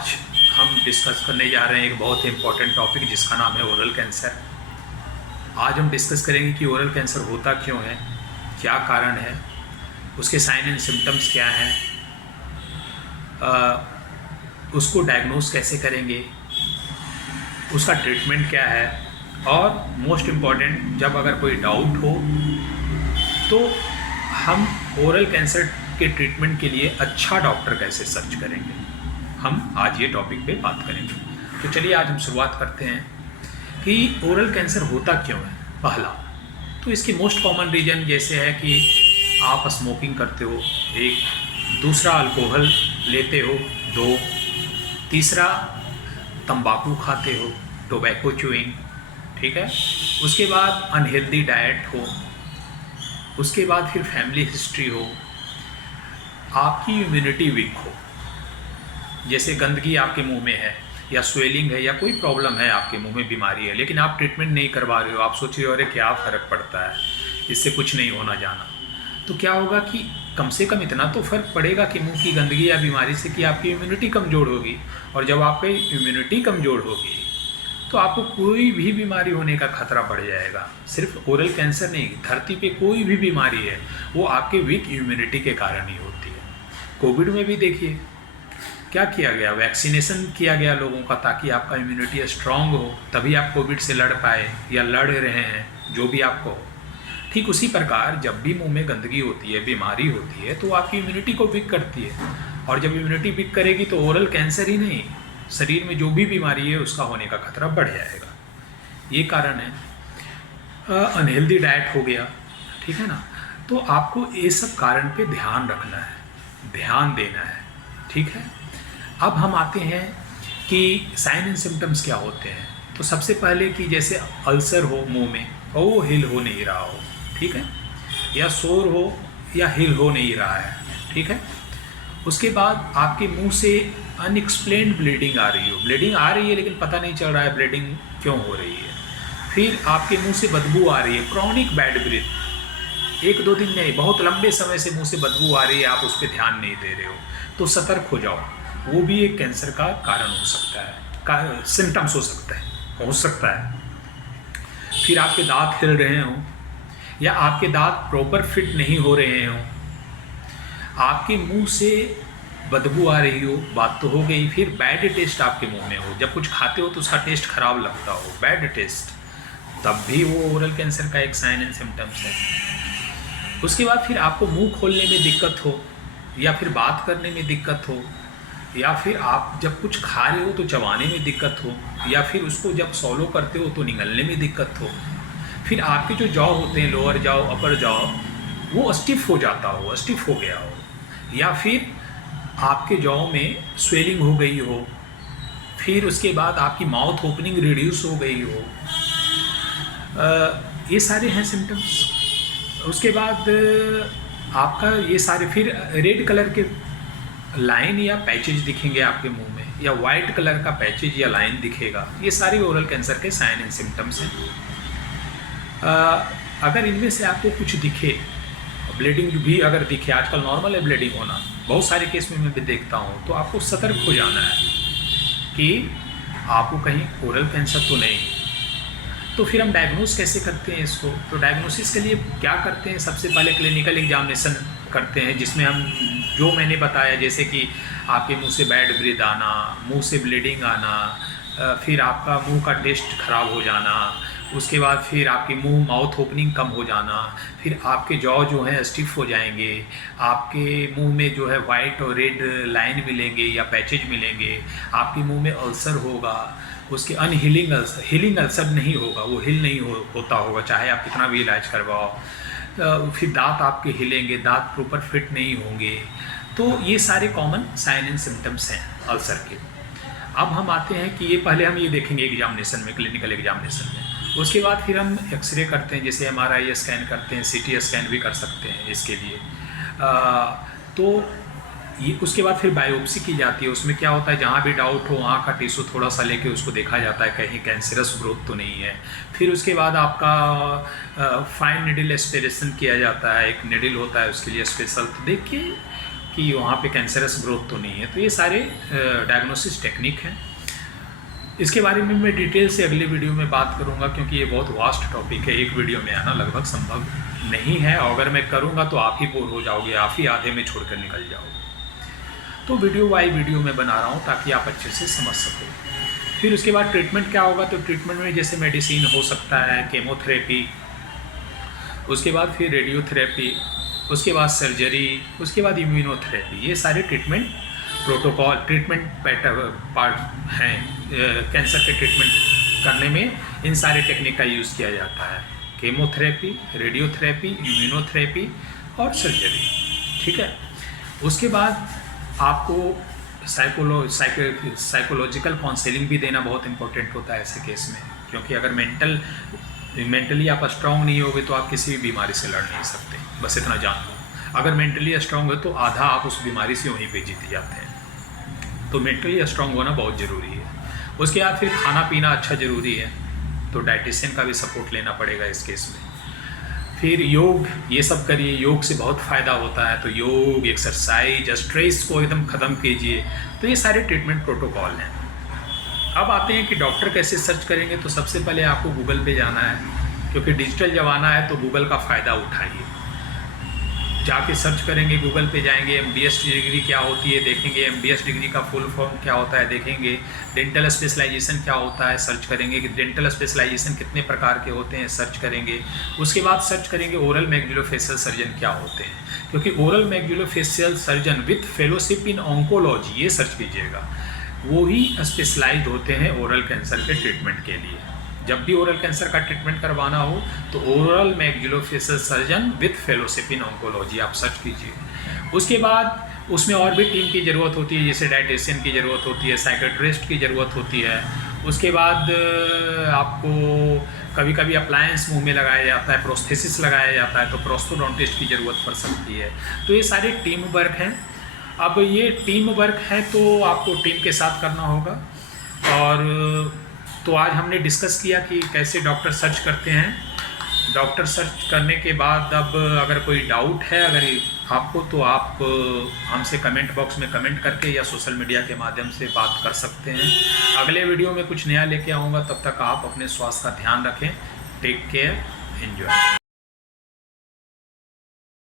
आज हम डिस्कस करने जा रहे हैं एक बहुत ही इम्पोर्टेंट टॉपिक जिसका नाम है ओरल कैंसर। आज हम डिस्कस करेंगे कि ओरल कैंसर होता क्यों है, क्या कारण है, उसके साइन एंड सिम्टम्स क्या हैं, उसको डायग्नोस कैसे करेंगे, उसका ट्रीटमेंट क्या है, और मोस्ट इम्पॉर्टेंट जब अगर कोई डाउट हो तो हम ओरल कैंसर के ट्रीटमेंट के लिए अच्छा डॉक्टर कैसे सर्च करेंगे। हम आज ये टॉपिक पे बात करेंगे। तो चलिए आज हम शुरुआत करते हैं कि ओरल कैंसर होता क्यों है। पहला तो इसकी मोस्ट कॉमन रीज़न जैसे है कि आप स्मोकिंग करते हो, एक दूसरा अल्कोहल लेते हो, दो तीसरा तंबाकू खाते हो, टोबैको च्यूइंग, ठीक है। उसके बाद अनहेल्दी डाइट हो, उसके बाद फिर फैमिली हिस्ट्री हो, आपकी इम्यूनिटी वीक हो, जैसे गंदगी आपके मुंह में है या स्वेलिंग है या कोई प्रॉब्लम है, आपके मुंह में बीमारी है लेकिन आप ट्रीटमेंट नहीं करवा रहे हो, आप सोच रहे हो अरे क्या फ़र्क पड़ता है, इससे कुछ नहीं होना जाना। तो क्या होगा कि कम से कम इतना तो फ़र्क पड़ेगा कि मुंह की गंदगी या बीमारी से कि आपकी इम्यूनिटी कमज़ोर होगी, और जब आपकी इम्यूनिटी कमज़ोर होगी तो आपको कोई भी बीमारी होने का खतरा बढ़ जाएगा। सिर्फ ओरल कैंसर नहीं, धरती पे कोई भी बीमारी है वो आपके वीक इम्यूनिटी के कारण ही होती है। कोविड में भी देखिए क्या किया गया, वैक्सीनेशन किया गया लोगों का ताकि आपका इम्यूनिटी स्ट्रांग हो, तभी आप कोविड से लड़ पाए या लड़ रहे हैं, जो भी आपको हो। ठीक उसी प्रकार जब भी मुंह में गंदगी होती है, बीमारी होती है, तो आपकी इम्यूनिटी को वीक करती है, और जब इम्यूनिटी वीक करेगी तो ओरल कैंसर ही नहीं, शरीर में जो भी बीमारी है उसका होने का खतरा बढ़ जाएगा। ये कारण है। अनहेल्दी डाइट हो गया, ठीक है ना। तो आपको ये सब कारण पे ध्यान रखना है, ध्यान देना है, ठीक है। अब हम आते हैं कि साइन एंड सिम्टम्स क्या होते हैं। तो सबसे पहले कि जैसे अल्सर हो मुंह में और वो हिल हो नहीं रहा हो, ठीक है, या शोर हो या हिल हो नहीं रहा है, ठीक है। उसके बाद आपके मुंह से अनएक्सप्लेन्ड ब्लीडिंग आ रही हो, ब्लीडिंग आ रही है लेकिन पता नहीं चल रहा है ब्लीडिंग क्यों हो रही है। फिर आपके मुंह से बदबू आ रही है, क्रॉनिक बैड ब्रीथ, एक दो दिन नहीं, बहुत लंबे समय से मुंह से बदबू आ रही है, आप उस पर ध्यान नहीं दे रहे हो, तो सतर्क हो जाओ, वो भी एक कैंसर का कारण हो सकता है, सिम्टम्स हो सकता है। फिर आपके दांत हिल रहे हों या आपके दांत प्रॉपर फिट नहीं हो रहे हों, आपके मुंह से बदबू आ रही हो, बात तो हो गई। फिर बैड टेस्ट आपके मुंह में हो, जब कुछ खाते हो तो उसका टेस्ट खराब लगता हो, बैड टेस्ट, तब भी वो ओरल कैंसर का एक साइन एंड सिम्टम्स है। उसके बाद फिर आपको मुंह खोलने में दिक्कत हो, या फिर बात करने में दिक्कत हो, या फिर आप जब कुछ खा रहे हो तो चबाने में दिक्कत हो, या फिर उसको जब सॉलो करते हो तो निगलने में दिक्कत हो। फिर आपके जो जॉ होते हैं, लोअर जॉ, अपर जॉ, वो स्टिफ हो जाता हो, स्टिफ हो गया हो, या फिर आपके जॉ में स्वेलिंग हो गई हो, फिर उसके बाद आपकी माउथ ओपनिंग रिड्यूस हो गई हो, ये सारे हैं सिम्टम्स। उसके बाद आपका ये सारे, फिर रेड कलर के लाइन या पैचेज दिखेंगे आपके मुंह में, या वाइट कलर का पैचेज या लाइन दिखेगा, ये सारे ओरल कैंसर के साइन एंड सिम्टम्स हैं। अगर इनमें से आपको कुछ दिखे, ब्लीडिंग भी अगर दिखे, आजकल नॉर्मल है ब्लीडिंग होना, बहुत सारे केस में मैं भी देखता हूँ, तो आपको सतर्क हो जाना है कि आपको कहीं ओरल कैंसर तो नहीं। तो फिर हम डायग्नोस कैसे करते हैं इसको। तो डायग्नोसिस के लिए क्या करते हैं, सबसे पहले क्लिनिकल एग्जामिनेशन करते हैं, जिसमें हम जो मैंने बताया, जैसे कि आपके मुंह से बैड ब्रीथ आना, मुंह से ब्लीडिंग आना, फिर आपका मुंह का टेस्ट खराब हो जाना, उसके बाद फिर आपकी मुंह माउथ ओपनिंग कम हो जाना, फिर आपके जॉ जो हैं स्टिफ हो जाएंगे, आपके मुंह में जो है वाइट और रेड लाइन मिलेंगे या पैचेज मिलेंगे, आपके मुंह में अल्सर होगा, उसके अनहीलिंग अल्सर, हीलिंग अल्सर नहीं होगा, वो हिल नहीं होता होगा चाहे आप कितना भी इलाज करवाओ। फिर दांत आपके हिलेंगे, दांत प्रॉपर फिट नहीं होंगे। तो ये सारे कॉमन साइन एंड सिम्टम्स हैं अल्सर के। अब हम आते हैं कि ये पहले हम ये देखेंगे एग्जामिनेशन में, क्लिनिकल एग्जामिनेशन में। उसके बाद फिर हम एक्सरे करते हैं, जैसे MRI स्कैन करते हैं, CT स्कैन भी कर सकते हैं इसके लिए। तो ये उसके बाद फिर बायोप्सी की जाती है। उसमें क्या होता है, जहाँ भी डाउट हो वहाँ का टिश्यू थोड़ा सा लेके उसको देखा जाता है कहीं कैंसरस ग्रोथ तो नहीं है। फिर उसके बाद आपका फाइन निडल एस्पिरेशन किया जाता है, एक निडल होता है उसके लिए स्पेशल। तो देखिए कि वहाँ पे कैंसरस ग्रोथ तो नहीं है। तो ये सारे डायग्नोसिस टेक्निक हैं। इसके बारे में मैं डिटेल से अगले वीडियो में बात करूँगा, क्योंकि ये बहुत वास्ट टॉपिक है, एक वीडियो में आना लगभग संभव नहीं है। अगर मैं करूँगा तो आप ही बोर हो जाओगे, आप ही आधे में छोड़कर निकल जाओगे। तो वीडियो बाई वीडियो में बना रहा हूँ ताकि आप अच्छे से समझ सको। फिर उसके बाद ट्रीटमेंट क्या होगा, तो ट्रीटमेंट में जैसे मेडिसिन हो सकता है, केमोथेरेपी, उसके बाद फिर रेडियोथेरेपी, उसके बाद सर्जरी, उसके बाद इम्यूनोथेरेपी। ये सारे ट्रीटमेंट प्रोटोकॉल, ट्रीटमेंट पार्ट हैं। कैंसर के ट्रीटमेंट करने में इन सारे टेक्निक का यूज़ किया जाता है, केमोथेरेपी, रेडियोथेरेपी, इम्यूनोथेरेपी और सर्जरी। ठीक है। उसके बाद आपको साइकोलॉजिकल काउंसलिंग भी देना बहुत इंपॉर्टेंट होता है ऐसे केस में, क्योंकि अगर मेंटली आप स्ट्रांग नहीं होगे तो आप किसी भी बीमारी से लड़ नहीं सकते। बस इतना जान लो, अगर मेंटली स्ट्रांग हो तो आधा आप उस बीमारी से वहीं पे जीत जाते हैं। तो मेंटली स्ट्रांग होना बहुत ज़रूरी है। उसके बाद फिर खाना पीना अच्छा ज़रूरी है, तो डाइटिशियन का भी सपोर्ट लेना पड़ेगा इस केस में। फिर योग, ये सब करिए, योग से बहुत फ़ायदा होता है। तो योग, एक्सरसाइज, स्ट्रेस को एकदम ख़त्म कीजिए। तो ये सारे ट्रीटमेंट प्रोटोकॉल हैं। अब आते हैं कि डॉक्टर कैसे सर्च करेंगे। तो सबसे पहले आपको गूगल पे जाना है, क्योंकि डिजिटल ज़माना है, तो गूगल का फ़ायदा उठाइए। जाके सर्च करेंगे, गूगल पे जाएंगे, एमडीएस डिग्री क्या होती है देखेंगे, एमडीएस डिग्री का फुल फॉर्म क्या होता है देखेंगे, डेंटल स्पेशलाइजेशन क्या होता है सर्च करेंगे कि डेंटल स्पेशलाइजेशन कितने प्रकार के होते हैं सर्च करेंगे। उसके बाद सर्च करेंगे ओरल मैक्सिलोफेशियल सर्जन क्या होते हैं, क्योंकि oral maxillofacial surgeon with fellowship in oncology, ये सर्च कीजिएगा। वो ही स्पेशलाइज्ड होते हैं ओरल कैंसर के ट्रीटमेंट के लिए। जब भी ओरल कैंसर का ट्रीटमेंट करवाना हो तो oral maxillofacial surgeon with fellowship in oncology आप सर्च कीजिए। उसके बाद उसमें और भी टीम की ज़रूरत होती है, जैसे डाइटिशियन की ज़रूरत होती है, साइकेट्रिस्ट की ज़रूरत होती है। उसके बाद आपको कभी कभी अप्लायंस मुंह में लगाया जाता है, प्रोस्थेसिस लगाया जाता है, तो प्रोस्थोडोंटिस्ट की ज़रूरत पड़ सकती है। तो ये सारे टीम वर्क हैं। अब ये टीम वर्क है तो आपको टीम के साथ करना होगा। और तो आज हमने डिस्कस किया कि कैसे डॉक्टर सर्च करते हैं। डॉक्टर सर्च करने के बाद अब अगर कोई डाउट है अगर आपको, तो आप हमसे कमेंट बॉक्स में कमेंट करके या सोशल मीडिया के माध्यम से बात कर सकते हैं। अगले वीडियो में कुछ नया लेके आऊँगा, तब तक आप अपने स्वास्थ्य का ध्यान रखें। Take care, enjoy.